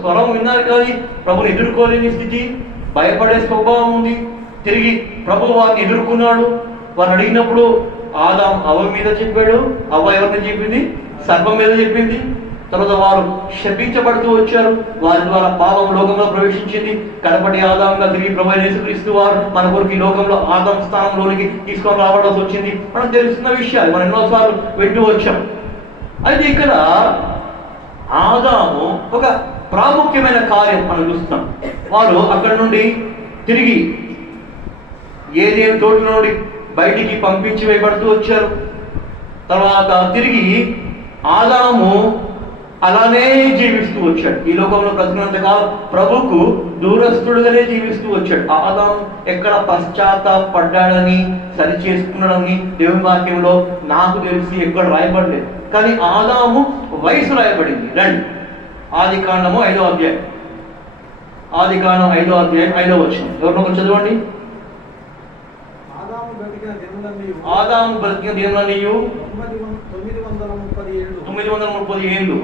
స్వరం విన్నారు కానీ ప్రభుని ఎదుర్కోలేని స్థితి, భయపడే స్వభావం ఉంది. తిరిగి ప్రభు వారిని ఎదుర్కొన్నాడు. వారిని అడిగినప్పుడు ఆదాం అవ్వ మీద చెప్పాడు, అవ్వ ఎవరిని చెప్పింది? సర్పం మీద చెప్పింది. తర్వాత వారు శపించబడుతూ వచ్చారు. వారి ద్వారా పాపం లోకంలో ప్రవేశించింది. కడపటి ఆదాంగా తిరిగి ప్రభు యేసుక్రీస్తు వారు మన కొరకు ఈ లోకంలో ఆదాం స్థానంలోనికి తీసుకొని రావడాల్సి వచ్చింది. మనం తెలుస్తున్న విషయాలు మనం ఎన్నోసార్లు వింటూ వచ్చాం. అయితే ఇక్కడ ఆదాము ఒక ప్రాముఖ్యమైన కార్యం మనం చూస్తున్నాం. వారు అక్కడ నుండి తిరిగి ఏదేని తోటి నుండి బయటికి పంపించి వేయబడుతూ వచ్చారు. తర్వాత తిరిగి ఆదాము అలానే జీవిస్తూ వచ్చాడు. ఈ లోకంలో బ్రతికినంత కాలం ప్రభుకు దూరస్తుడుగానే జీవిస్తూ వచ్చాడు. ఆదాము ఎక్కడ పశ్చాత్తాపడ్డాడని, సరి చేసుకున్నాడని దేవుని వాక్యంలో నాకు తెలిసి ఎక్కడ రాయబడలేదు. కానీ ఆదాము వయసు రాయబడింది. రండి, ఆదికాండము 5వ అధ్యాయం. ఆదికాండం 5వ అధ్యాయం 5వ వచనం. ఎవరినొకరు చదవండి. ఆదాము బ్రతికిన దినములన్నీ 930 ఏళ్ళు.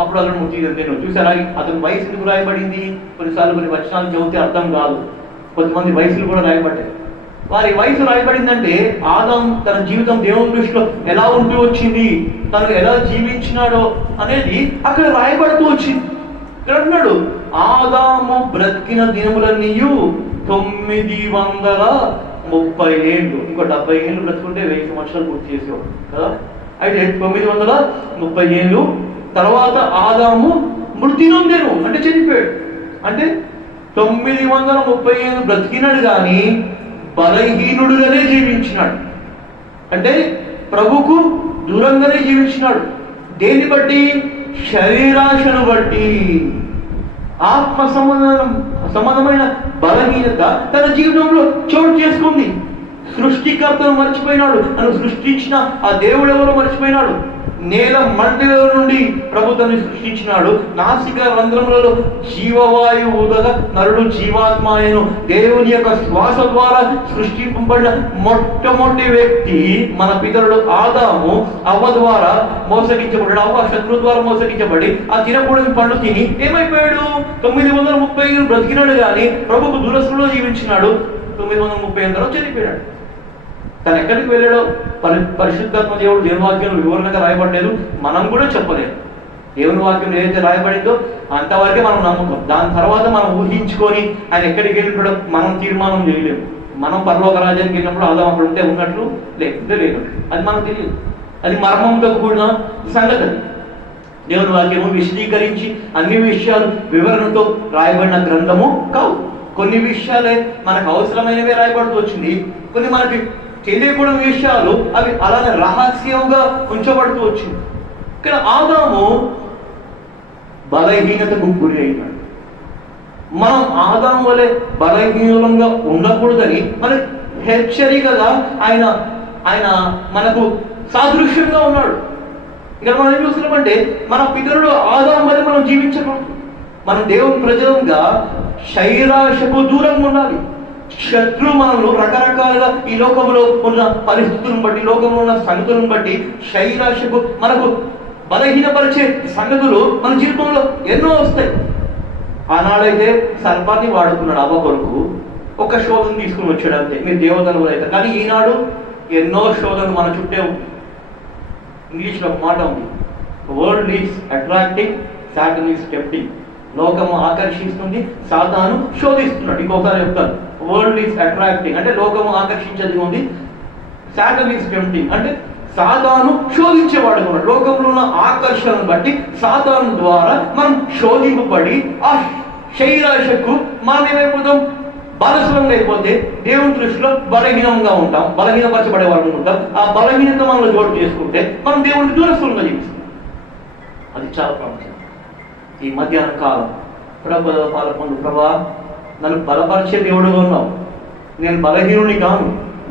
అప్పుడు అతను మృతి చెందెను. చూసారా, అతని వయసు ఎందుకు రాయబడింది? కొన్నిసార్లు కొన్ని వచనాలు చదివితే అర్థం కాదు. కొంతమంది వయసులు కూడా రాయబడ్డాయి. వారి వయసు రాయబడిందంటే ఆదాం తన జీవితం దేవుని దృష్టిలో ఎలా ఉంటూ వచ్చింది, తను ఎలా జీవించినాడో అనేది అక్కడ రాయబడుతూ వచ్చింది. ఇక్కడ అంటున్నాడు, ఆదాము బ్రతికిన దినములన్నీ 930 ఏళ్ళు. ఇంకో 70 ఏళ్ళు బ్రతుకుంటే 1000 సంవత్సరాలు పూర్తి చేసేవాడు కదా. అయితే 930 ఏళ్ళు తర్వాత ఆదాము మృతి నొందెను, అంటే చనిపోయాడు. అంటే 930 ఏళ్ళు బ్రతికినాడు కానీ బలహీనుడుగానే జీవించినాడు. అంటే ప్రభుకు దూరంగానే జీవించినాడు. దేన్ని బట్టి? శరీరాశను బట్టి. ఆత్మ సంబంధమైన బలహీనత తన జీవితంలో చోటు చేసుకుంది. సృష్టికర్తను మర్చిపోయినాడు. తను సృష్టించిన ఆ దేవుడు ఎవరో మర్చిపోయినాడు. నేల మంటల నుండి ప్రభు తను సృష్టించినాడు. నాసిక రంధ్రములలో జీవవాయువు ఊదగా నరుడు జీవాత్మాయను. దేవుని యొక్క శ్వాస ద్వారా సృష్టింపబడిన మొట్టమొదటి వ్యక్తి మన పితరుడు ఆదాము. అవ్వ ద్వారా మోసగించబడ్డాడు. అవ్వ శత్రువు ద్వారా మోసగించబడి ఆ తినకూడని పండు తిని ఏమైపోయాడు? 930 బ్రతికినాడు కానీ ప్రభుకు దూరస్తులో జీవించినాడు. 930 తర్వాత చనిపోయాడు. తను ఎక్కడికి వెళ్ళాడో పరిశుద్ధాత్మ దేవుడు దేవుని వాక్యంలో వివరణగా రాయబడలేదు. మనం కూడా చెప్పలేదు. దేవుని వాక్యం ఏదైతే రాయబడిందో అంతవరకే మనం నమ్ముతాం. దాని తర్వాత మనం ఊహించుకొని ఆయన ఎక్కడికి వెళ్ళినప్పుడు మనం తీర్మానం చేయలేము. మనం పరలోక రాజ్యానికి వెళ్ళినప్పుడు ఆదాం అక్కడ ఉంటే ఉన్నట్లు, లేకుంటే లేదు. అది మనకు తెలియదు. అది మర్మంతో కూడిన సంగతి. దేవుని వాక్యము విశదీకరించి అన్ని విషయాలు వివరణతో రాయబడిన గ్రంథము కావు. కొన్ని విషయాలే మనకు అవసరమైనవే రాయబడుతూ వచ్చింది. కొన్ని మనకి తెలియకూడని విషయాలు అవి అలానే రహస్యంగా ఉంచబడుతూ వచ్చింది. ఇక్కడ ఆదాము బలహీనతకు గురి అయినాడు. మనం ఆదాము వలె బలహీనంగా ఉండకూడదని మనకు హెచ్చరికగా ఆయన మనకు సాదృశ్యంగా ఉన్నాడు. ఇక్కడ మనం ఏం చూస్తున్నామంటే మన పితరుడు ఆదాము వలె మనం జీవించకూడదు. మనం దేవుని ప్రజలంగా శరీరాశకు దూరంగా ఉండాలి. శత్రు మనల్ని రకరకాలుగా ఈ లోకంలో ఉన్న పరిస్థితులను బట్టి, లోకంలో ఉన్న సంగతులను బట్టి శరీరాశకు మనకు బలహీనపరిచే సంగతులు మన జీవితంలో ఎన్నో వస్తాయి. ఆనాడైతే సర్పాన్ని వాడుకున్నాడు అవ్వ కొరకు. ఒక శోధన తీసుకుని వచ్చాడు అంతే. మీరు దేవతలు అయితే. కానీ ఈనాడు ఎన్నో శోధనలు మన చుట్టే ఉంది. ఇంగ్లీష్లో ఒక మాట ఉంది, world is attracting, Satan is tempting. లోకము ఆకర్షిస్తుంది, సాతాను శోధిస్తున్నాడు. ఇంకొకసారి చెప్తాను, వరల్డ్ ఈజ్ అట్రాక్టింగ్ అంటే లోకము ఆకర్షించేది ఉంది, సాటన్ ఈజ్ టెంప్టింగ్ అంటే సాతాను శోధించేవాడు ఉన్నాడు. లోకంలో ఉన్న ఆకర్షణను బట్టి సాతాను ద్వారా మనం శోధింపబడి ఆ శరీరాశకు మనం ఏమైపోతాం? బాలసులంగా అయిపోతే దేవుని దృష్టిలో బలహీనంగా ఉంటాం, బలహీనపరచబడే వాళ్ళు ఉంటాం. ఆ బలహీనత మనలో జోడు చేసుకుంటే మనం దేవునికి దూరస్తులంగా జీవిస్తాం. అది చాలా ప్రాముఖ్యం. ఈ మధ్యాహ్న కాలం ప్రభా నన్ను బలపరిచే దేవుడుగా ఉన్నావు. నేను బలహీనుని కాను,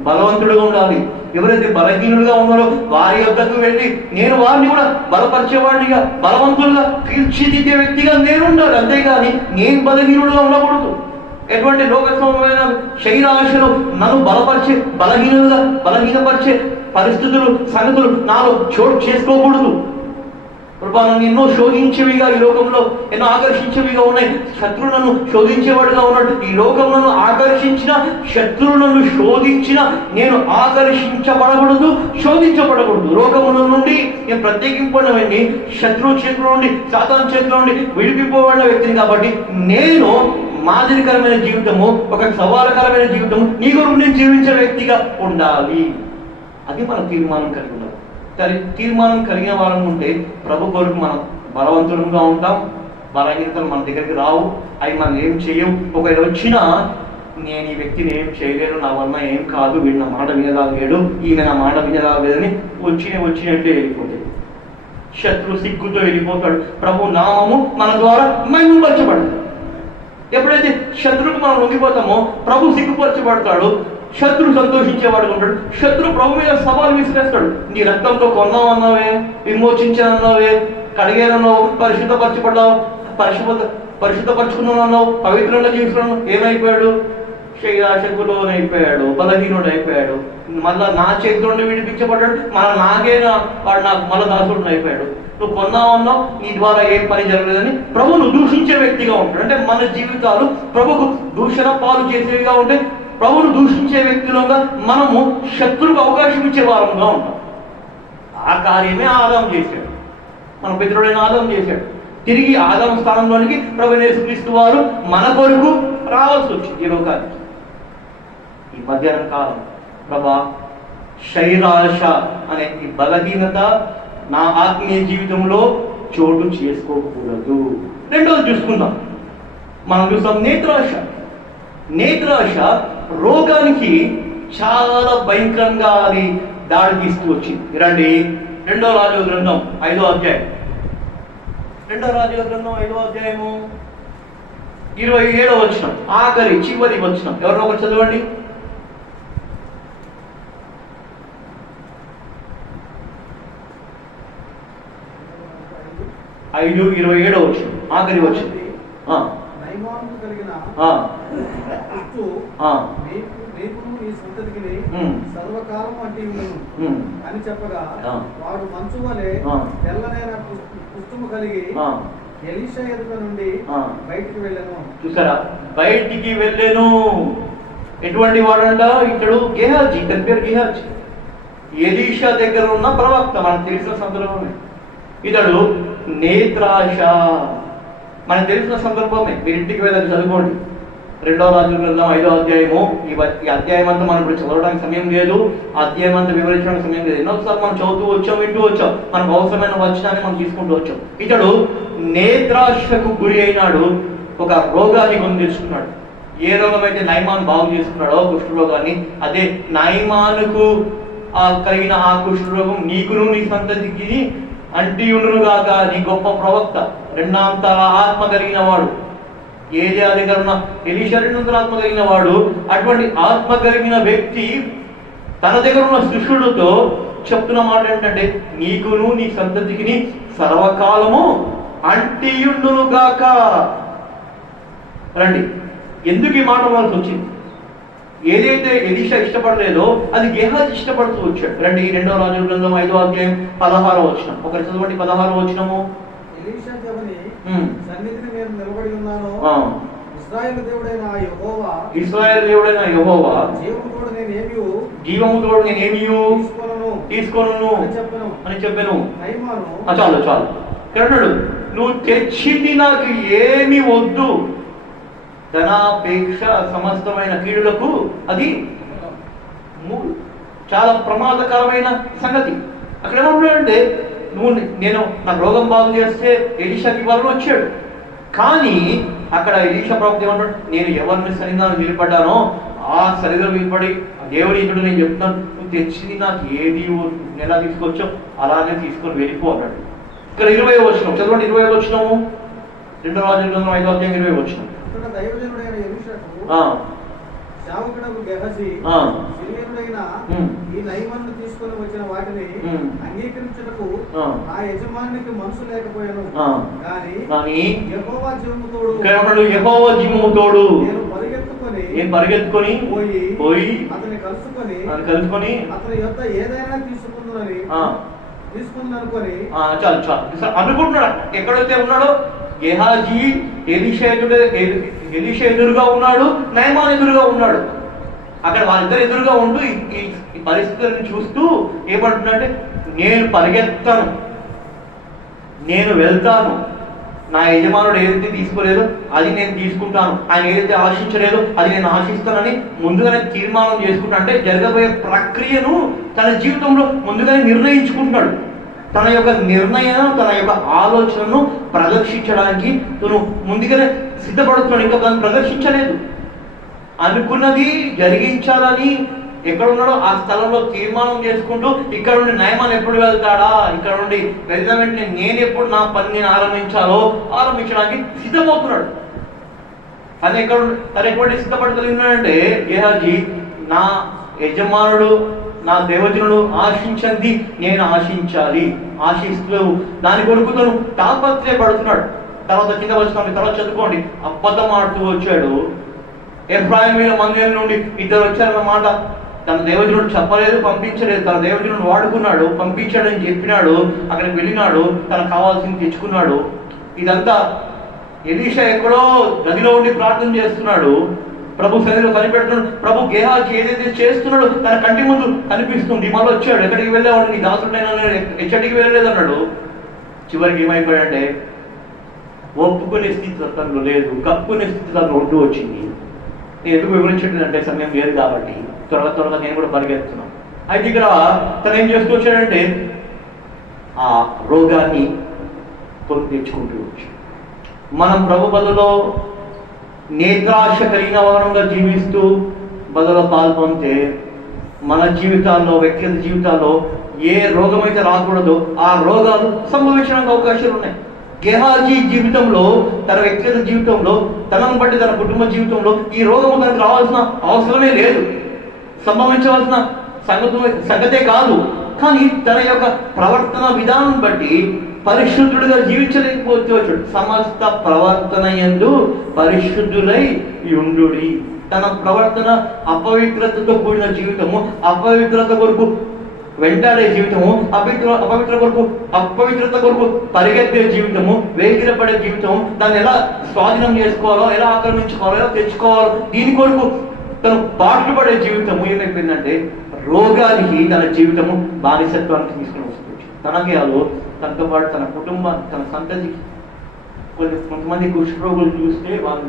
బలవంతుడుగా ఉండాలి. ఎవరైతే బలహీనులుగా ఉన్నారో వారి యొక్కకు వెళ్ళి నేను వారిని కూడా బలపరిచేవాడినిగా, బలవంతులుగా తీర్చిదిద్దే వ్యక్తిగా నేను ఉండాలి. అంతేగాని నేను బలహీనుడుగా ఉండకూడదు. ఎటువంటి లోకసమైన శరీరాశలు నన్ను బలహీనపరిచే పరిస్థితులు, సంగతులు నాలో చోటు చేసుకోకూడదు. ప్రభా నన్ను ఎన్నో శోధించేవిగా ఈ లోకంలో ఎన్నో ఆకర్షించేవిగా ఉన్నాయి. శత్రువు నన్ను శోధించేవాడుగా ఉన్నాడు. ఈ లోకం నన్ను ఆకర్షించిన, శత్రువు నన్ను శోధించిన, నేను ఆకర్షించబడకూడదు, శోధించబడకూడదు. లోకముల నుండి నేను ప్రత్యేకింపబడినవన్నీ శత్రువు చేతిలో నుండి, సాతాను చేతిలో నుండి విడిపిపోబడిన వ్యక్తిని. కాబట్టి నేను మాదిరికరమైన జీవితము, ఒక సవాలకరమైన జీవితము నీ కొరకు నేను జీవించే వ్యక్తిగా ఉండాలి. అది మన తీర్మానం కలిగి ఉండాలి. తీర్మానం కలిగిన వారం ఉంటే ప్రభు కొరకు మనం బలవంతులుగా ఉంటాం. బలహీనతలు మన దగ్గరికి రావు, అవి మనం ఏం చేయవు. ఒకవేళ వచ్చినా నేను ఈ వ్యక్తిని ఏం చేయలేను, నా వల్ల ఏం కాదు, వీడు నా మాట వినరాలేడు, ఈయన నా మాట వినరాలేదని వచ్చినట్టే వెళ్ళిపోతాయి. శత్రు సిగ్గుతో వెళ్ళిపోతాడు. ప్రభు నామము మన ద్వారా మహిమపరచబడతాడు. ఎప్పుడైతే శత్రువుకు మనం లొంగిపోతామో ప్రభు సిగ్గుపరచబడతాడు, శత్రు సంతోషించేవాడు ఉంటాడు. శత్రు ప్రభు మీద సవాలు విసిరేస్తాడు. నీ రక్తంతో కొన్నావన్నావే, విమోచించానన్నావే, కడిగానన్నావు, పరిశుద్ధపరచబడ్డావు, పరిశుద్ధపరచుకున్నావు అన్నావు, పవిత్రంగా జీవిస్తున్నాను, ఏమైపోయాడు? శకులోనైపోయాడు, బలహీనుడు అయిపోయాడు. మళ్ళా నా చేతిలో నుండి విడిపించబడ్డాడు, నాకేనా వాడు నాకు మళ్ళా దాసుడు అయిపోయాడు. నువ్వు కొన్నావన్నావు, నీ ద్వారా ఏం పని జరగలేదని ప్రభువును దూషించే వ్యక్తిగా ఉంటాడు. అంటే మన జీవితాలు ప్రభుకు దూషణ పాలు చేసేవిగా ఉంటే ప్రభువును దూషించే వ్యక్తులుగా మనము శత్రువుకు అవకాశం ఇచ్చే వారంగా ఉంటాం. ఆ కార్యమే ఆదాం చేశాడు, మన పితరుడైన ఆదాం చేశాడు. తిరిగి ఆదాం స్థానంలోనికి ప్రభువైన యేసుక్రీస్తు వారు మన కొరకు రావాల్సి వచ్చింది ఈ లోకానికి. ఈ మధ్యాహ్నం కాలం ప్రభా శైరాశ అనే ఈ బలహీనత నా ఆత్మీయ జీవితంలో చోటు చేసుకోకూడదు. రెండోది చూసుకుందాం. మనం చూస్తాం నేత్రాశ. నేత్రాశ రోగానికి చాలా భయంకరంగా అది దాడి తీస్తూ వచ్చింది. రండి, 2వ రాజుల గ్రంథం 5వ అధ్యాయం. 2వ రాజుల గ్రంథం 5వ అధ్యాయము 27వ వచనం, ఆఖరి చివరి వచనం. ఎవరో ఒకరు చదవండి. 5:27 వచనం, ఆఖరి వచనం. అని చెప్పగా వాడు మంచు వలె తెల్లనైన పుష్పము కలిగి ఎలీషా ఎదుట నుండి బయటికి వెళ్ళాను. చూసారా, బయటికి వెళ్ళాను. ఎటువంటి వాడంట? ఇతడు గెహాజీ, ఇతని పేరు గెహాజీ, ఎలీషా దగ్గర ఉన్న ప్రవక్త, మనకు తెలిసిన సందర్భమే. ఇతడు నేత్రాశ, మనకు తెలిసిన సందర్భమే. మీరు ఇంటికి వెళ్ళాలి, చదువుకోండి. 2వ రాజుల గ్రంథం 5వ అధ్యాయము. ఈ అధ్యాయం అంతా మనం ఇప్పుడు చదవడానికి సమయం లేదు, ఆ అధ్యాయం అంతా వివరించడానికి సమయం లేదు. ఎన్నోసార్లు మనం చదువుతూ వచ్చాం, వింటూ వచ్చాం, మనకు అవసరమైన వచనాన్ని మనం తీసుకుంటూ వచ్చాం. ఇతడు నేత్రాశకు గురి అయినాడు, ఒక రోగాన్ని కొని తెచ్చుకున్నాడు. ఏ రోగం అయితే నయమాన్ బాగు చేసుకున్నాడో, కుష్ఠరోగాన్ని, అదే నయమానుకు కలిగిన ఆ కుష్ఠరోగం నీకును నీ సంతతికి అంటియుండునుగాక. నీ గొప్ప ప్రవక్త, రెండంతల ఆత్మ కలిగిన వాడు, ఏలియా దగ్గర ఉన్న ఎలీషా రెండంతల ఆత్మ కలిగిన వాడు. అటువంటి ఆత్మ కలిగిన వ్యక్తి తన దగ్గర ఉన్న శిష్యుడితో చెప్తున్న మాట ఏంటంటే, నీకును నీ సంతతికి సర్వకాలము అంటియుండునుగాక. రండి, ఎందుకు ఈ మాట వాళ్ళకి వచ్చింది? ఏదైతే ఎలీషా ఇష్టపడలేదో అది గెహాజీ ఇష్టపడుతూ వచ్చాడు. రండి, 2వ రాజుల గ్రంథం 5వ అధ్యాయం 16వ వచనం. ఒకరి చదవండి, 16వ వచనము. ఎలీషా దేవుని సన్నిధిని నేను నిలబడి ఉన్నాను, ఇశ్రాయేలు దేవుడైన యెహోవా, ఇశ్రాయేలు దేవుడైన యెహోవా జీవముతోడు నేనేమి తీసుకోను అని చెప్పాను. చాలు చాలు. కర్ణుడు, నువ్వు తెచ్చింది నాకు ఏమి వద్దు, ధనాపేక్ష సమస్తమైన కీడులకు అది చాలా ప్రమాదకరమైన సంగతి. అక్కడ ఏమంటున్నాడంటే, నేను నాకు రోగం బాగు చేస్తే ఎలీషాకి ఇవ్వాలని వచ్చాడు. కానీ అక్కడ ఎలీషా ప్రవక్త ఏమంటాడు, నేను ఎవరిని సన్నిధానం నిలబడ్డానో ఆ సన్నిధిలో నిలబడి దేవుడి ఇక్కడ నేను చెప్తాను, నువ్వు తెచ్చింది నాకు ఏది ఎలా తీసుకొచ్చావు అలానే తీసుకొని వెళ్ళిపో అన్నాడు. ఇక్కడ 20వ వచనం చదవండి. 20వ వచనము, 2వ రాజుల గ్రంథం 5వ అధ్యాయం 20వ వచనం. దైవజనుడైన ఎలీషాకు సేవకుడకు గెహజీ సిరియనుడైన ఈ నయమాన్ని తీసుకొని వచ్చిన వాటిని అంగీకరించుటకు ఆ యజమానికి మనసు లేకపోయాను, కానీ యెహోవా జీవము తోడు నేను పరిగెత్తుకొని పోయి అతన్ని కలుసుకొని అతని యొద్ద ఏదైనా తీసుకుందని తీసుకుంది అనుకొని చాలు చాలు అనుకుంటున్నాడు. ఎక్కడైతే ఉన్నాడో గేహాజీ ఎలీషా ఎదురుగా ఉన్నాడు, నయమాన్ ఎదురుగా ఉన్నాడు. అక్కడ వాళ్ళిద్దరు ఎదురుగా ఉంటూ ఈ పరిస్థితులను చూస్తూ ఏమంటున్నాడంటే, నేను పరిగెత్తాను, నేను వెళ్తాను, నా యజమానుడు ఏదైతే తీసుకోలేదో అది నేను తీసుకుంటాను, ఆయన ఏదైతే ఆశించలేదో అది నేను ఆశిస్తానని ముందుగానే తీర్మానం చేసుకుంటా. అంటే జరగబోయే ప్రక్రియను తన జీవితంలో ముందుగానే నిర్ణయించుకుంటున్నాడు. తన యొక్క నిర్ణయం, తన యొక్క ఆలోచనను ప్రదర్శించడానికి తను ముందుగానే సిద్ధపడుతున్నాడు. ఇంకా తను ప్రదర్శించలేదు. అనుకున్నది జరిగించాలని ఎక్కడున్నాడో ఆ స్థలంలో తీర్మానం చేసుకుంటూ, ఇక్కడ నుండి నయమాన్ ఎప్పుడు వెళ్తాడా, ఇక్కడ నుండి వెళ్ళిన వెంటనే నేను ఎప్పుడు నా పనిని ఆరంభించడానికి సిద్ధమవుతున్నాడు. తను ఎటువంటి సిద్ధపడగలిగి ఉన్నాడంటే, గేహాజీ నా యజమానుడు, నా దేవజనుడు ఆశించింది నేను ఆశిస్తూ దాని కొరకు తను తాపత్రయపడుతున్నాడు. తర్వాత కింద వచ్చిన తర్వాత చదువుకోండి. అబద్ధం ఆడుతూ వచ్చాడు. ఎఫ్రాయిమీయుల మందిరం నుండి ఇద్దరు వచ్చారన్నమాట. తన దేవజనుడు చెప్పలేదు, పంపించలేదు. తన దేవజనుడు వాడుకున్నాడు, పంపించాడని చెప్పినాడు. అక్కడికి వెళ్ళినాడు, తనకు కావాల్సింది తెచ్చుకున్నాడు. ఇదంతా ఎలీషా ఎక్కడో గదిలో ఉండి ప్రార్థన చేస్తున్నాడు, ప్రభు సన్నిధిలో కనిపెడుతున్నాడు. ప్రభు గేహాజీ ఏదైతే చేస్తున్నాడో తన కంటి ముందు కనిపిస్తుంది. మళ్ళీ వచ్చాడు, ఎక్కడికి వెళ్ళేవాడు, నీ దాసుడైనా ఎచ్చటికి వెళ్ళలేదు అన్నాడు. చివరికి ఏమైపోయాడంటే, ఒప్పుకునే స్థితి తనలో లేదు, కప్పుకునే స్థితి తనలో ఉంటూ వచ్చింది. నేను ఎందుకు వివరించట్లేదంటే సమయం లేదు కాబట్టి త్వరగా నేను కూడా పరిగెత్తున్నాను. అయితే ఇక్కడ తను ఏం చేస్తూ వచ్చాడంటే, ఆ రోగాన్ని కొని తెచ్చుకుంటూ వచ్చాడు. మనం ప్రభు బదులో నేత్రాశ కలిగిన వారంగా జీవిస్తూ బదులో పాల్పొందితే మన జీవితాల్లో, వ్యక్తిగత జీవితాల్లో ఏ రోగం అయితే రాకూడదో ఆ రోగాలు సంభవించడానికి అవకాశాలు ఉన్నాయి. గేహాజీ జీవితంలో, తన వ్యక్తిగత జీవితంలో, తనను బట్టి తన కుటుంబ జీవితంలో ఈ రోగము తనకు రావాల్సిన అవసరమే లేదు, సంభవించవలసిన సంగతే కాదు. కానీ తన యొక్క ప్రవర్తన విధానం బట్టి పరిశుద్ధుడిగా జీవించలేకపోతే వచ్చాడు. సమస్త ప్రవర్తన యందు పరిశుద్ధులై యుండుడి. తన ప్రవర్తన అపవిత్రతతో కూడిన జీవితము, అపవిత్రత కొరకు వెంటాడే జీవితము, అపవిత్రత కొరకు పరిగెత్తే జీవితము, వేగిరపడే జీవితము, దాన్ని ఎలా స్వాధీనం చేసుకోవాలో, ఎలా ఆక్రమించుకోవాలో, ఎలా తెచ్చుకోవాలో, దీని కొరకు తను పాటలు పడే జీవితము ఏమైపోయిందంటే రోగానికి తన జీవితము బానిసత్వానికి తీసుకుని వస్తుంది. తనకి అలో తనతో పాటు తన కుటుంబాన్ని, తన సంతతికి కొంతమంది కుష్ఠరోగులు చూస్తే వాళ్ళు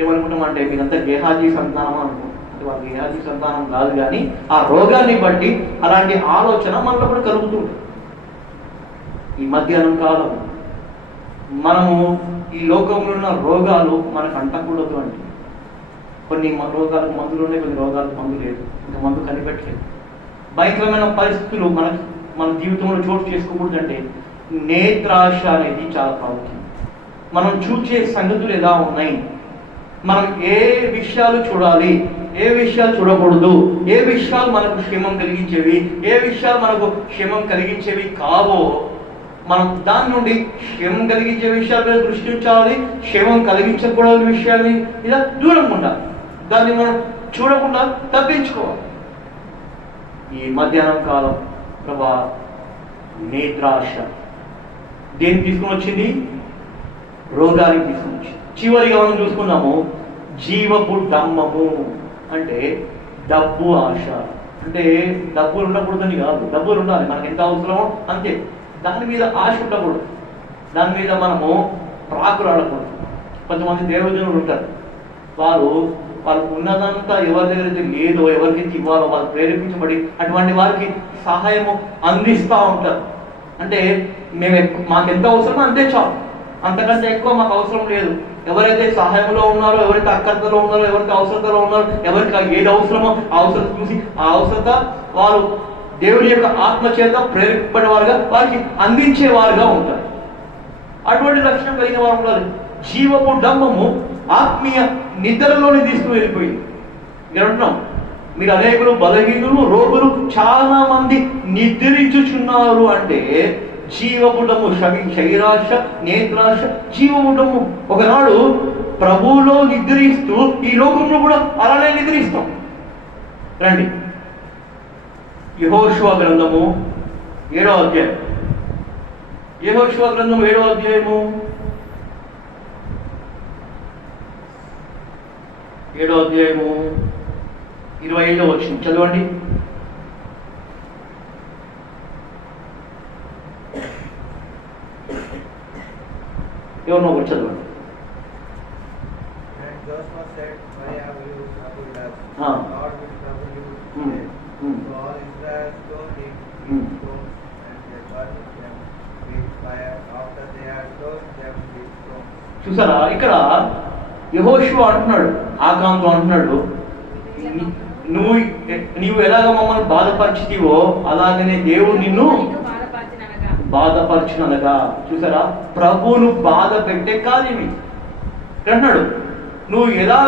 ఏమనుకుంటామంటే మీరంతా గేహాజీ సంతానం అనుకుంటాం. వాళ్ళు గేహాజీ సంతానం కాదు, కానీ ఆ రోగాన్ని బట్టి అలాంటి ఆలోచన మనలో కూడా కలుగుతుంది. ఈ మధ్యాహ్నం కాలం మనము ఈ లోకంలో ఉన్న రోగాలు మనకు అంటకూడదు అంటే, కొన్ని రోగాలకు మందులు ఉన్నాయి, కొన్ని రోగాలకు మందు లేదు, ఇంకా మందు కనిపెట్టలేదు. భయంకరమైన పరిస్థితులు మన జీవితంలో చోటు చేసుకోకూడదు అంటే నేత్రాశ అనేది చాలా ప్రాముఖ్యం. మనం చూసే సంగతులు ఎలా ఉన్నాయి, మనం ఏ విషయాలు చూడాలి, ఏ విషయాలు చూడకూడదు, ఏ విషయాలు మనకు క్షేమం కలిగించేవి, ఏ విషయాలు మనకు క్షేమం కలిగించేవి కావో మనం దాని నుండి క్షేమం కలిగించే విషయాల మీద దృష్టి ఉంచాలి. క్షేమం కలిగించకూడని విషయాన్ని ఇలా దూరంగా ఉండాలి. దాన్ని మనం చూడకుండా తప్పించుకోవాలి. ఈ మధ్యాహ్నం కాలం ప్రభా నేత్రాశ దేన్ని తీసుకుని వచ్చింది? రోగానికి తీసుకుని వచ్చింది. చివరిగా మనం చూసుకున్నాము జీవపు డంబము అంటే డబ్బు ఆశ. అంటే డబ్బులు ఉండకూడదని కాదు, డబ్బులు ఉండాలి, మనకు ఎంత అవసరమో అంతే. దాని మీద ఆశ ఉండకూడదు, దాని మీద మనము ప్రాకులాడకూడదు. కొంతమంది దేవజనులు ఉంటారు, వాళ్ళకు ఉన్నదంతా ఎవరి దగ్గర అయితే లేదో, ఎవరికైతే ఇవ్వాలో వాళ్ళు ప్రేరేపించబడి అటువంటి వారికి సహాయము అందిస్తూ ఉంటారు. అంటే మాకు ఎంత అవసరమో అంతే చాలు, అంతకంటే ఎక్కువ మాకు అవసరం లేదు. ఎవరైతే సహాయంలో ఉన్నారో, ఎవరైతే అక్కర్తలో ఉన్నారో, ఎవరికి అవసరతలో ఉన్నారో, ఎవరికి ఏది అవసరమో ఆ అవసరం చూసి ఆ అవసరత వారు దేవుడి యొక్క ఆత్మ చేత ప్రేరేపబడినవారుగా వారికి అందించేవారుగా ఉంటారు. అటువంటి లక్షణం కలిగిన వారు ఉండాలి. జీవపు డంబము ఆత్మీయ నిద్రలోనే తీసుకుని వెళ్ళిపోయింది. ఇక్కడ అంటున్నాం, మీరు అనేకులు బలహీనులు, రోగులు చాలా మంది నిద్రించుచున్నారు అంటే జీవపు డంబు, శరీరాశ, నేత్రాశ, జీవపు డంబు. ఒకనాడు ప్రభువులో నిద్రిస్తూ ఈ లోకంలో కూడా అలానే నిద్రిస్తాం. రండి యెహోషువ గ్రంథము 7వ అధ్యాయం యెహోషువ గ్రంథం 7వ అధ్యాయము 25వ వచనం చదవండి. ఎవరినో ఒకటి చదవండి. And Joshua said, why have you troubled us? Ah. God will trouble you Hmm. today. Hmm. So all Israel stoned him Hmm. with stones, and they burned them with fire after they had stoned them with stones. చూసారా, ఇక్కడ యెహోషువ అంటున్నాడు, ఆకాంతో అంటున్నాడు, నీవు ఎలాగ మమ్మల్ని బాధపరిచితివో అలాగనే దేవుడు నిన్ను బాధపరచునగా. చూసారా, ప్రభువును బాధ పెట్టే కార్యమి అంటున్నాడు. నువ్వు ఎలా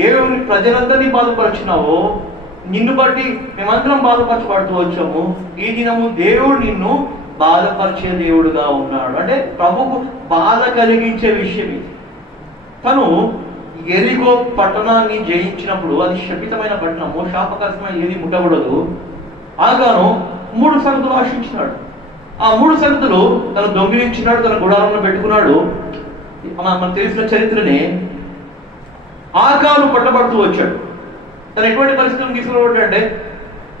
దేవుని ప్రజలందరినీ బాధపరచున్నావో నిన్ను బట్టి మేమందరం బాధపరచబడుతూ వచ్చాము. ఈ దినము దేవుడు నిన్ను బాధపరిచే దేవుడుగా ఉన్నాడు. అంటే ప్రభుకు బాధ కలిగించే విషయం ఇది. తను ఎరికో పట్టణాన్ని జయించినప్పుడు అది శపితమైన పట్టణము, శాపకరమైన ఏది ముట్టకూడదు. ఆగాను 3 సంగతులు ఆశించినాడు. ఆ 3 సంగతులు తను దొంగిలించినాడు, తన గుడారంలో పెట్టుకున్నాడు. మనకు తెలిసిన చరిత్రనే. ఆకాను పట్టబడుతూ వచ్చాడు. తను ఎటువంటి పరిస్థితులను తీసుకున్నాడు అంటే,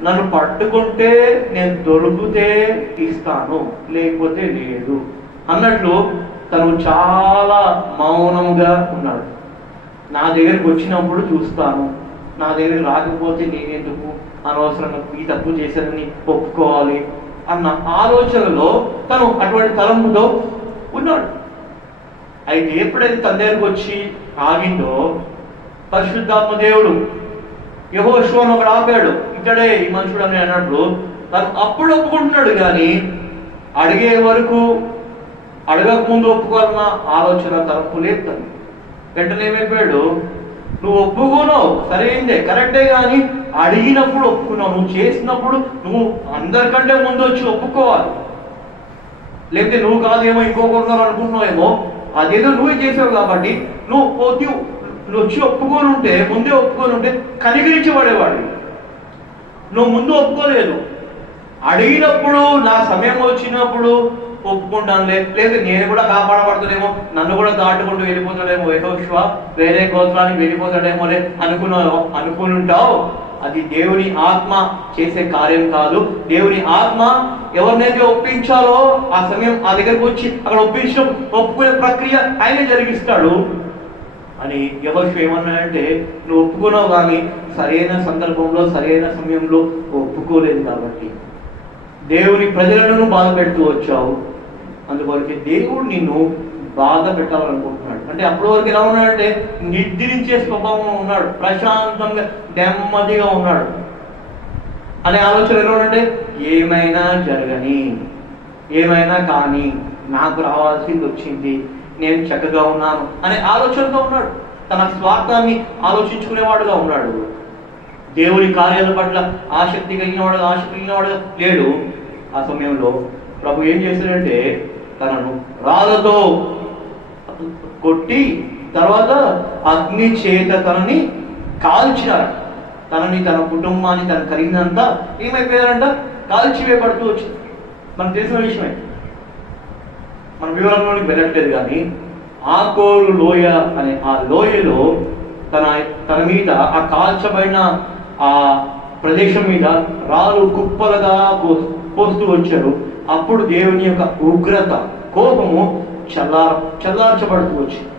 నన్ను పట్టుకుంటే నేను దొరికితే ఇస్తాను, లేకపోతే లేదు అన్నట్లు తను చాలా మౌనంగా ఉన్నాడు. నా దగ్గరికి వచ్చినప్పుడు చూస్తాను, నా దగ్గరికి రాకపోతే నేనెందుకు అనవసరంగా ఈ తప్పు చేశానని ఒప్పుకోవాలి అన్న ఆలోచనలో తను అటువంటి తలంపుతో ఉన్నాడు. అయితే ఎప్పుడైతే తన దగ్గరకు వచ్చి ఆగిందో పరిశుద్ధాత్మ దేవుడు యెహోషువను ఒకడు ఆపాడు. ఇక్కడే ఈ మనుషుడు అని అన్నప్పుడు తను అప్పుడు ఒప్పుకుంటున్నాడు, కానీ అడిగే వరకు అడగక ముందు ఒప్పుకోవాలన్న ఆలోచన తలంపు లేదు. తను వెంటనే ఏమైపోయాడు, నువ్వు ఒప్పుకున్నావు సరైందే, కరెక్టే, కానీ అడిగినప్పుడు ఒప్పుకున్నావు. నువ్వు చేసినప్పుడు నువ్వు అందరికంటే ముందు వచ్చి ఒప్పుకోవాలి. లేకపోతే నువ్వు కాదేమో ఇంకొకరున్నారు అనుకుంటున్నావేమో, అదేదో నువ్వే చేసావు కాబట్టి నువ్వు వచ్చి ఒప్పుకొని ఉంటే, ముందే ఒప్పుకొని ఉంటే కనికరించబడేవాడు. నువ్వు ముందు ఒప్పుకోలేదు. అడిగినప్పుడు నా సమయం వచ్చినప్పుడు ఒప్పుకుంటానులే, లేదు నేను కూడా కాపాడబడుతుందేమో, నన్ను కూడా దాటుకుంటూ వెళ్ళిపోతాడేమో, యెహోషువ వేరే గోత్రానికి వెళ్ళిపోతాడేమోలే అనుకుని ఉంటావు. అది దేవుని ఆత్మ చేసే కార్యం కాదు. దేవుని ఆత్మ ఎవరినైతే ఒప్పించాలో ఆ సమయం ఆ దగ్గరకు వచ్చి అక్కడ ఒప్పుకునే ప్రక్రియ ఆయనే జరిగిస్తాడు అని. యెహోషువ ఏమన్నాడంటే, నువ్వు ఒప్పుకున్నావు కానీ సరైన సందర్భంలో సరైన సమయంలో ఒప్పుకోలేదు కాబట్టి దేవుని ప్రజలను బాధ పెడుతూ వచ్చావు. అందువరకు దేవుడు నిన్ను బాధ పెట్టాలనుకుంటున్నాడు. అంటే అప్పటి వరకు ఎలా ఉన్నాడంటే నిద్రించే స్వభావం ఉన్నాడు, ప్రశాంతంగా నెమ్మదిగా ఉన్నాడు అనే ఆలోచన ఎలా ఉన్నాడంటే, ఏమైనా జరగని, ఏమైనా కానీ నాకు రావాల్సింది వచ్చింది, నేను చక్కగా ఉన్నాను అనే ఆలోచనతో ఉన్నాడు. తన స్వార్థాన్ని ఆలోచించుకునేవాడుగా ఉన్నాడు. దేవుని కార్యాల పట్ల ఆసక్తి కలిగినవాడుగా లేడు. ఆ సమయంలో ప్రభు ఏం చేశాడంటే, తనను రాళ్ళతో కొట్టి తర్వాత అగ్ని చేత తనని కాల్చినారు. తనని, తన కుటుంబాన్ని, తన కలిగినంతా ఏమైపోయారంట, కాల్చివేయబడుతూ వచ్చింది. మనకు తెలిసిన విషయమే, మన వివరంలోకి వెళ్ళట్లేదు. కానీ ఆకోరు లోయ అనే ఆ లోయలో తన మీద ఆ కాల్చబడిన ఆ ప్రదేశం మీద రాళ్ళు కుప్పలుగా పోస్తూ వచ్చారు. అప్పుడు దేవుని యొక్క ఉగ్రత, కోపము చల్లార్చబడుతూ వచ్చింది.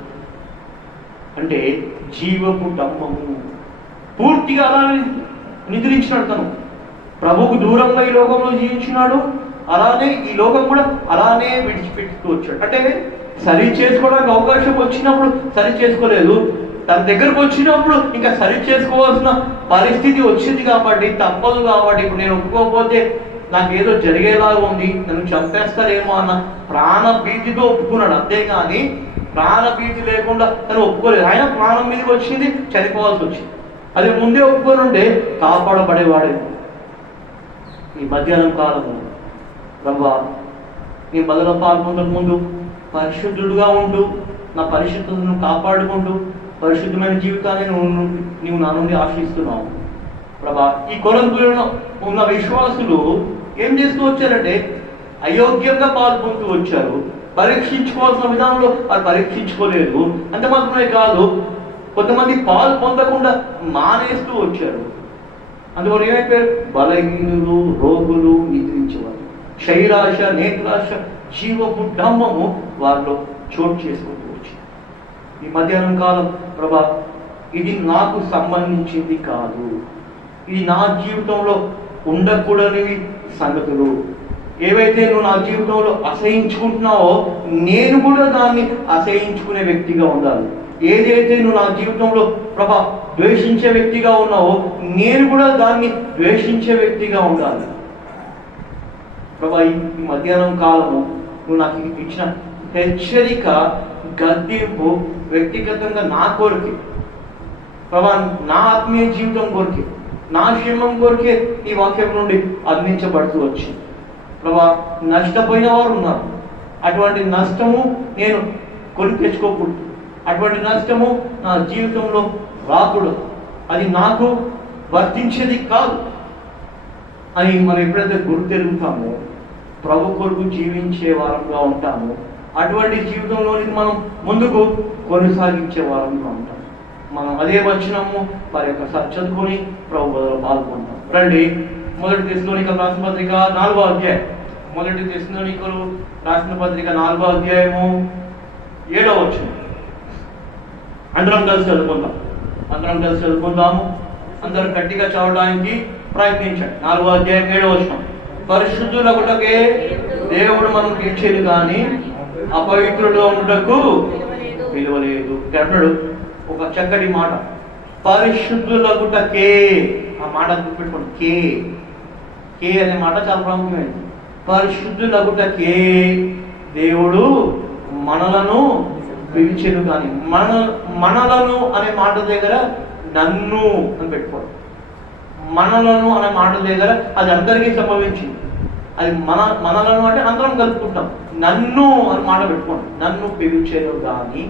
అంటే జీవపు డంబము పూర్తిగా అలానే నిద్రించినాడు. తను ప్రభువుకు దూరంగా ఈ లోకంలో జీవించినాడు. అలానే ఈ లోకం కూడా అలానే విడిచిపెట్టుతూ వచ్చాడు. అంటే సరి చేసుకోవడానికి అవకాశం వచ్చినప్పుడు సరి చేసుకోలేదు, తన దగ్గరకు వచ్చినప్పుడు ఇంకా సరి చేసుకోవాల్సిన పరిస్థితి వచ్చింది కాబట్టి, తప్పదు కాబట్టి, ఇప్పుడు నేను ఒప్పుకోకపోతే నాకు ఏదో జరిగేలాగా ఉంది, నన్ను చంపేస్తారేమో అన్న ప్రాణ భీతితో ఒప్పుకున్నాడు. అంతేగాని ప్రాణ భీతి లేకుండా తను ఒప్పుకోలేదు. ఆయన ప్రాణం మీదకి వచ్చింది, చనిపోవాల్సి వచ్చింది. అది ముందే ఒప్పుకొని ఉంటే కాపాడబడేవాడే. ఈ మధ్యాహ్నం కాలము ప్రభా, నీ బదులు పాల్గొనక ముందు పరిశుద్ధుడుగా ఉంటూ నా పరిశుద్ధతను కాపాడుకుంటూ పరిశుద్ధమైన జీవితాన్ని నువ్వు నా నుండి ఆశిస్తున్నావు ప్రభా. ఈ కొరంతులలో ఉన్న విశ్వాసులు ఏం చేస్తూ వచ్చారంటే, అయోగ్యంగా పాల్పొందుతూ వచ్చారు. పరీక్షించుకోవాల్సిన విధానంలో అది పరీక్షించుకోలేదు. అంత మాత్రమే కాదు, కొంతమంది పాలు పొందకుండా మానేస్తూ వచ్చారు. అందువల్ల ఏమైపోయారు? బలహీనులు, రోగులు, నిద్రించేవారు. శైరాశ, నేత్రాశ, జీవపు డంబము వారిలో చోటు చేసుకుంటూ వచ్చింది. ఈ మధ్యాహ్నం కాలం, ప్రభా ఇది నాకు సంబంధించింది కాదు, ఇది నా జీవితంలో ఉండకూడనివి సంగతులు, ఏవైతే నువ్వు నా జీవితంలో అసహించుకుంటున్నావో నేను కూడా దాన్ని అసహించుకునే వ్యక్తిగా ఉండాలి. ఏదైతే నువ్వు నా జీవితంలో ప్రభా ద్వేషించే వ్యక్తిగా ఉన్నావో నేను కూడా దాన్ని ద్వేషించే వ్యక్తిగా ఉండాలి. ప్రభా ఈ మధ్యాహ్నం కాలము నువ్వు నాకు ఇచ్చిన హెచ్చరిక, గద్దింపు వ్యక్తిగతంగా నా కోరికే ప్రభా, నా ఆత్మీయ జీవితం కోరికే, నా క్షేమం కోరికే ఈ వాక్యం నుండి అందించబడుతూ వచ్చింది. ప్రభా నష్టపోయిన వారు ఉన్నారు. అటువంటి నష్టము నేను కొని తెచ్చుకోకూడదు, అటువంటి నష్టము నా జీవితంలో రాకూడదు, అది నాకు వర్తించేది కాదు అని మనం ఎప్పుడైతే గుర్తెరుగుతామో ప్రభు కొరకు జీవించే వారంగా ఉంటాము. అటువంటి జీవితంలోనికి మనం ముందుకు కొనసాగించే వారంగా ఉంటాం. మనం అదే వచనము వారి యొక్క చదువుకొని ప్రభు బదులు పాల్గొంటాం. రండి, మొదటి తెస్సలోనికలు రాసిన పత్రిక 4వ అధ్యాయం. మొదటి తెస్సలోనికలు రాసిన పత్రిక 4వ అధ్యాయము 7వ వచనం. అందరం కలిసి చదువుకుందాము. అందరూ గట్టిగా చదవడానికి ప్రయత్నించండి. 4వ అధ్యాయం 7వ వచనం. పరిశుద్ధులగుటకే దేవుడు మనం ఇచ్చేది కానీ అపవిత్రుడు ఉండటకు పిలువలేదు. అంటున్నాడు ఒక చక్కటి మాట, పరిశుద్ధులగుటకే. ఆ మాట గుర్తుపెట్టుకోండి, కే అనే మాట చాలా ప్రాముఖ్యమైనది. పరిశుద్ధులగుటకే దేవుడు మనలను పిలిచెను కానీ, మనలను అనే మాట దగ్గర నన్ను అని పెట్టుకోండి. మనలను అనే మాట దగ్గర అది అందరికీ సంభవించింది. అది మనలను అంటే అందరం కలుపుకుంటాం. నన్ను అని మాట పెట్టుకోండి. నన్ను పిలిచెను కానీ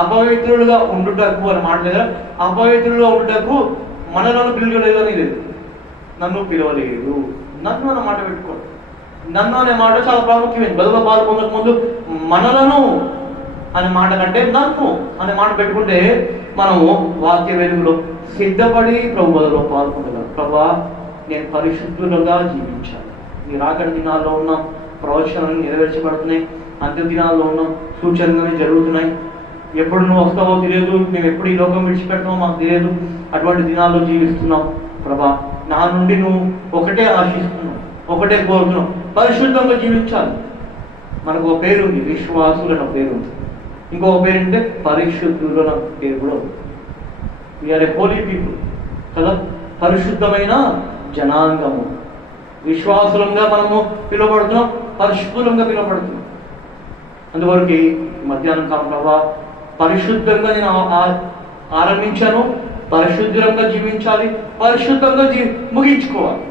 అపవిత్రులుగా ఉండుటకు అనే మాట దగ్గర అపవిత్రులుగా ఉండుటకు మనలను పిలవలేదు అని లేదు, నన్ను పిలవలేదు. నన్ను అనే మాట పెట్టుకోండి. నన్ను అనే మాట చాలా ప్రాముఖ్యమైనది. బదులు పాల్గొనక ముందు మనలను అనే మాట కంటే నన్ను అనే మాట పెట్టుకుంటే మనము వాక్య వెలుగులో సిద్ధపడి ప్రభు బదులు పాల్గొనగలం. ప్రభా నేను పరిశుద్ధులుగా జీవించాలి. ఈ రాకడి దినాల్లో ఉన్నాం, ప్రవచనాలు నెరవేర్చబడుతున్నాయి, అంత్య దినాల్లో ఉన్నాం, సూచనలు జరుగుతున్నాయి. ఎప్పుడు నువ్వు వస్తావో తెలియదు, మేము ఎప్పుడు ఈ లోకం విడిచిపెడతామో మాకు తెలియదు. అటువంటి దినాల్లో జీవిస్తున్నాం. ప్రభా నా నుండి నువ్వు ఒకటే ఆశిస్తున్నావు, ఒకటే కోరుతున్నావు, పరిశుద్ధంగా జీవించాలి. మనకు ఒక పేరు ఉంది, విశ్వాసులు అన్న పేరు ఉంది. ఇంకొక పేరు అంటే పరిశుద్ధులు అన్న పేరు కూడా ఉంది. వీఆర్ ఏ హోలీ పీపుల్ కదా, పరిశుద్ధమైన జనాంగము. విశ్వాసులంగా మనము పిలువబడుతున్నాం, పరిశుద్ధులంగా పిలువబడుతున్నాం. అందువరకు మధ్యాహ్నం కాలం ప్రభా పరిశుద్ధంగా నేను ఆరంభించాను, పరిశుద్ధంగా జీవించాలి, పరిశుద్ధంగా ముగించుకోవాలి.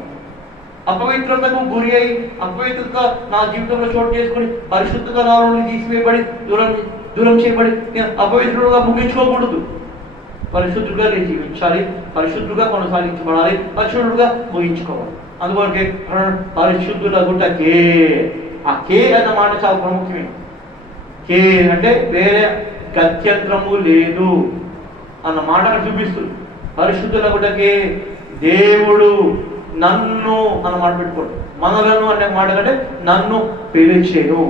అపవిత్రతకు గురి అయి అపవిత్రత నా జీవితంలో చోటు చేసుకుని పరిశుద్ధత నా నుండి తీసివేయబడి దూరం చేయబడి నేను అపవిత్రుడుగా ముగించుకోకూడదు. పరిశుద్ధుడుగా నేను జీవించాలి, పరిశుద్ధుడుగా కొనసాగించబడాలి, పరిశుద్ధుడుగా ముగించుకోవాలి. అందువరకే పరిశుద్ధులగుటకే. ఆ కే అన్న మాట చాలా ప్రాముఖ్యమైనది. కే అంటే వేరే గత్యంత్రము లేదు అన్న మాట చూపిస్తుంది. పరిశుద్ధులగుటకే దేవుడు నన్ను అన్న మాట పెట్టుకోండి. మనలను అనే మాట కంటే నన్ను పిలిచాడు.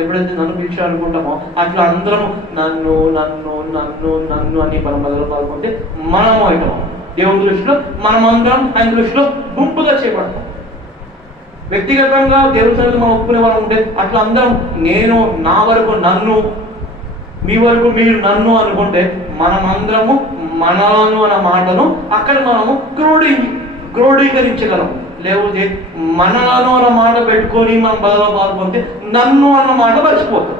ఎప్పుడైతే నన్ను పిలిచాడు అనుకుంటామో అట్లా అందరం నన్ను నన్ను నన్ను నన్ను అని మనం మొదలు పాల్గొంటే మనము అవుతాం. దేవుని దృష్టిలో మనమందరం ఆయన దృష్టిలో గుంపుగా చేపడతాం. వ్యక్తిగతంగా దేవుని సన్నిధిలో మనం ఒప్పుకునే వాళ్ళు ఉంటే అట్లా అందరం నేను, నా వరకు నన్ను, మీ వరకు మీరు నన్ను అనుకుంటే మనమందరము మనలను అన్న మాటను అక్కడ మనము క్రోడీకరించగలం. లేకపోతే మనలను అన్న మాట పెట్టుకొని మనం బదులు పాల్గొంటే నన్ను అన్న మాట మర్చిపోతాం.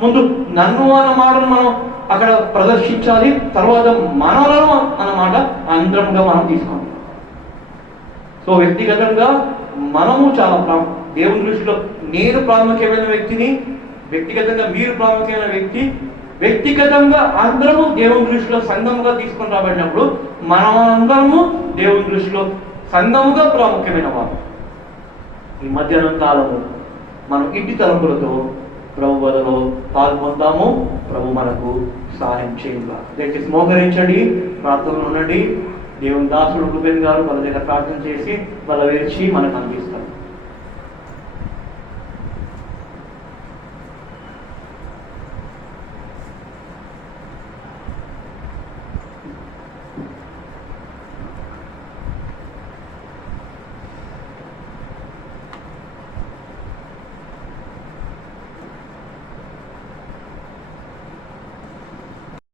ముందు నన్ను అన్న మాటను మనం అక్కడ ప్రదర్శించాలి, తర్వాత మనలను అన్నమాట అందరంగా మనం తీసుకుంటాం. సో వ్యక్తిగతంగా మనము చాలా దేవుని దృష్టిలో నేను ప్రాముఖ్యమైన వ్యక్తిని, వ్యక్తిగతంగా మీరు ప్రాముఖ్యమైన వ్యక్తి, వ్యక్తిగతంగా అందరము దేవుని దృష్టిలో సంఘముగా తీసుకొని రాబడినప్పుడు మనమందరము దేవుని దృష్టిలో సంఘముగా ప్రాముఖ్యమైన వారు. ఈ మధ్యాహ్నం కాలము మనం ఇంటి తలంపులతో ప్రభు వదలో పాల్పొందాము. ప్రభు మనకు సహాయం చేయంగా. దయచేసి మోకరించండి, ప్రార్థనలు ఉండండి. దేవుని దాసుడు రూపెన్ గారు వాళ్ళ దగ్గర ప్రార్థన చేసి వాళ్ళ వేర్చి మనకు అందిస్తారు.